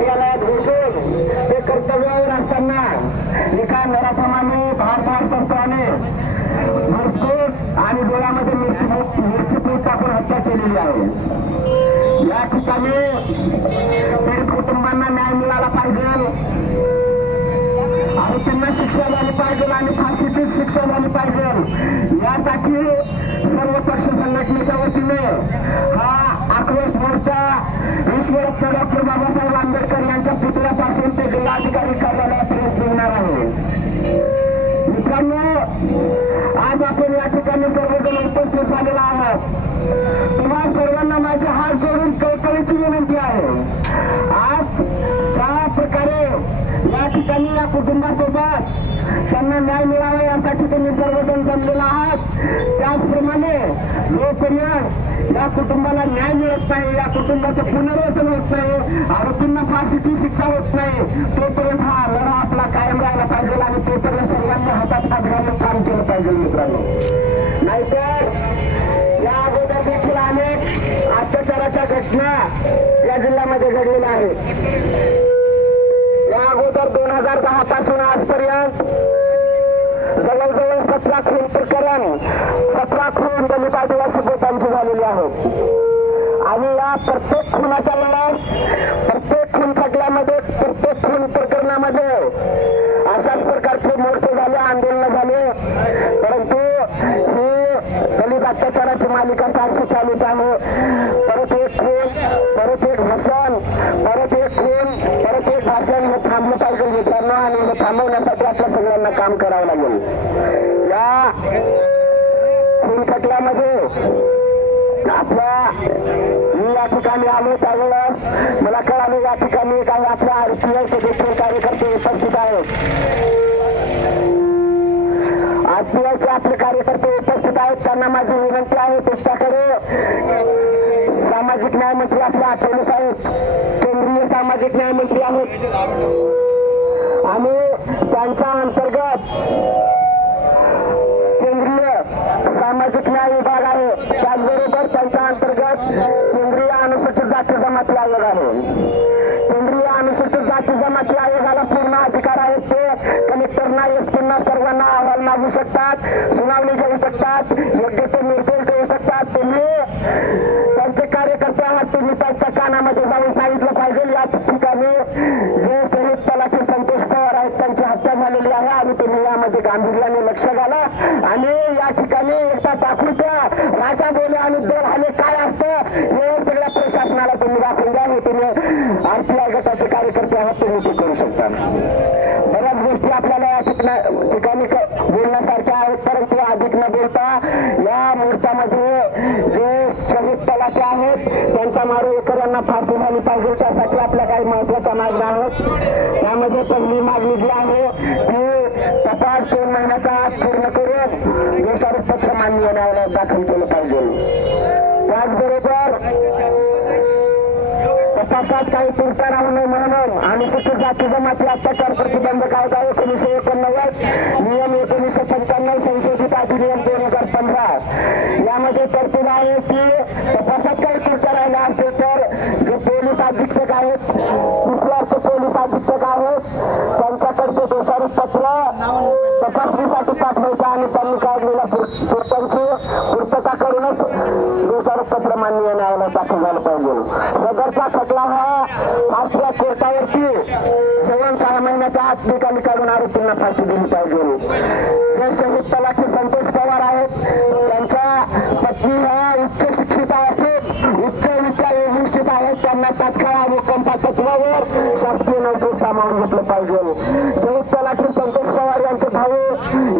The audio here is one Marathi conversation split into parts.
कार्यालयात घुसून ते कर्तव्यावर असताना एका नराधमाने भारभार शस्त्राने मजबूत आणि डोळ्यामध्ये मिरची पूड टाकून हत्या केलेली आहे. या ठिकाणी पीडित कुटुंबांना न्याय मिळाला पाहिजे, आरोपींना शिक्षा झाली पाहिजे आणि फाशीची शिक्षा झाली पाहिजे. यासाठी सर्व पक्ष संघटनेच्या वतीने हा आक्रोश मोर्चा विश्वरत्न डॉक्टर बाबासाहेब आंबेडकर यांच्या पुतळ्यापासून ते जिल्हाधिकारी कार्यालयापर्यंत निघणार आहे. मित्रांनो, आज आपण या ठिकाणी सर्वजण उपस्थित झालेला आहात. तुम्हा सर्वांना माझे हात जोडून कळकळीची विनंती आहे. आज ज्या प्रकारे या ठिकाणी या कुटुंबासोबत त्यांना न्याय मिळावा यासाठी तुम्ही सर्वजण जमलेला आहात, त्याचप्रमाणे जोपर्यंत या कुटुंबाला न्याय मिळत नाही, या कुटुंबाचं पुनर्वसन होत नाही, आरोपींना फाशीची शिक्षा होत नाही, तोपर्यंत हा लढा आपला कायम राहायला पाहिजे आणि तोपर्यंत सर्वांनी हातात हात घालून काम केलं पाहिजे मित्रांनो. नाहीतर या अगोदर देखील अनेक अत्याचाराच्या घटना या जिल्ह्यामध्ये घडलेल्या आहेत. या अगोदर 2010 पासून आजपर्यंत जवळजवळ 17 खून प्रकरण, 17 खून दलित आदिवासी गोटांची झालेली आहेत. आणि या प्रत्येक खुनाच्या वेळेस, प्रत्येक खून खटल्यामध्ये, प्रत्येक खून प्रकरणामध्ये अशाच प्रकारचे मोर्चे झाले, आंदोलन झाले. परंतु ही दलित अत्याचाराची मालिका सारखी चालूच आहे. परत एक खून, परत एक भाषण, परत एक खून, परत एक भाषण. हे थांबलं पाहिजे मित्रांनो आणि हे थांबवण्यासाठी आपल्या सगळ्यांना काम करावं लागेल. या खून खटल्यामध्ये मी या ठिकाणी आलो त्यावेळेस मला कळाले या ठिकाणी काही आपल्या आरपीआयचे देखील कार्यकर्ते उपस्थित आहेत. आरपीआयचे आपले कार्यकर्ते उपस्थित आहेत. त्यांना माझी विनंती आहे, त्यांच्याकडे सामाजिक न्याय मंत्री आपले आठवले साहेब केंद्रीय सामाजिक न्याय मंत्री आहेत आणि त्यांच्या अंतर्गत केंद्रीय सामाजिक न्याय विभाग आहे. त्याचबरोबर त्यांच्या अंतर्गत केंद्रीय अनुसूचित जाती जमाती आयोग आहे. केंद्रीय अनुसूचित जाती जमाती आयोगाला पूर्ण अधिकार आहेत. ते कलेक्टरना, एसपींना, सर्वांना अहवाल मागू शकतात, सुनावणी घेऊ शकतात, योग्य ते निर्देश देऊ शकतात. तुम्ही त्यांचे कार्यकर्ते आहात, तुम्ही त्यांच्या कानामध्ये जाऊन सांगितलं पाहिजे या ठिकाणी जे शहीद तलाठी संतोष पवार आहेत त्यांची हत्या झालेली आहे आणि तुम्ही यामध्ये गांभीर्याने लक्ष घाला आणि या ठिकाणी एकदा दाखवत्या राजा बोले आणि दोन हाले काय असतं हे सगळ्या प्रशासनाला तुम्ही दाखवून द्या. हे तुम्ही आरपीआय गटाचे कार्यकर्ते आहात, तुम्ही ते करू शकता. बऱ्याच गोष्टी आपल्याला या ठिकाणी बोलण्यासारख्या आहेत, परंतु अधिक न बोलता या मोर्चामध्ये जे शहीद तलाठी आहेत त्यांच्या मारेकऱ्यांना यांना फाशी झाली पाहिजे. त्यासाठी आपल्या काही महत्वाच्या मागण्या आहेत. त्यामध्ये पहिली मागणी जी आहे ती तपास 2 महिन्याचा आत पूर्ण करून दोषारोपपत्र माननीय न्यायालयात दाखल केलं पाहिजे. त्याचबरोबर तपासात काही तुटता राहू नये म्हणून अनुसूचित जाती जमाती अत्याचार प्रतिबंध कायदा 1989, नियम 1995 संशोधित अधिनियम 2015 यामध्ये तरतूद आहे की तपासात काही तुटता राहिला असेल तर जे पोलीस अधीक्षक आहेत, कुठल्याचे पोलीस अधीक्षक आहेत त्यांच्याकडचे दोषारोपपत्र तपासणीसाठी पाठवायचं आणि त्यांनी काढलेल्या कृत्यांची पूर्तता करूनच दोषारोपपत्र माननीय न्यायालयात दाखल झालं पाहिजे. सदरचा खटला हा फाशीच्या कोर्टावरती जेवण 6 महिन्याच्या आत निकाली काढून आरोपींना फाशी दिली पाहिजे. जे शहीद तलाठी संतोष पवार आहेत त्यांच्या पत्नी ह्या उच्च शिक्षित आहेत, उच्च विचारशिक्षित आहेत, त्यांना तात्काळ भूकंपा तत्वावर शासकीय नोकरीत सामावून घेतलं पाहिजे. शहीद तलाठी संतोष पवार यांचे भाऊ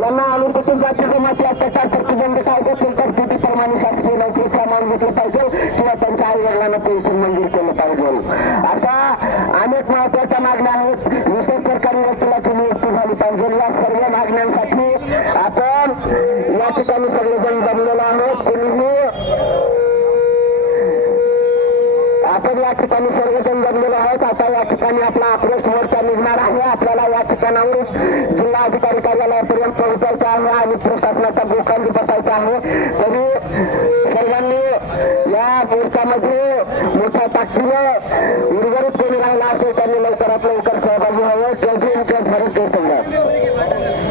यांना अनुसूचित जाती जमाती अत्याचार प्रतिबंध कायद्यातील तरतुदीप्रमाणे शासकीय नोकरीत सामावून घेतलं पाहिजे किंवा त्यांच्या आई वडिलांना पेन्शन मंजूर केलं पाहिजे. अशा अनेक महत्वाच्या मागण्या आहेत. विशेष सरकारी वकिलाची नियुक्ती झाली पाहिजे. या सर्व मागण्यांसाठी आपण या ठिकाणी सगळेजण जमलेलो आहोत. आपण या ठिकाणी सर्वजण जमलेलो आहोत. आता या ठिकाणी आपला आक्रोश मोर्चा निघणार आहे. आपल्याला या ठिकाणावरून जिल्हा अधिकारी कार्यालयापर्यंत पोहोचायचं आहे आणि प्रशासनाचा गोखांडी बसायचा आहे. तरी सर्वांनी या मोर्चामध्ये मोठ्या ताकदीने उर्वरित कोणी राहिला असेल नागरिकांनी लवकरात लवकर सहभागी व्हावं. जय भीम, जय भारत, जय संविधान.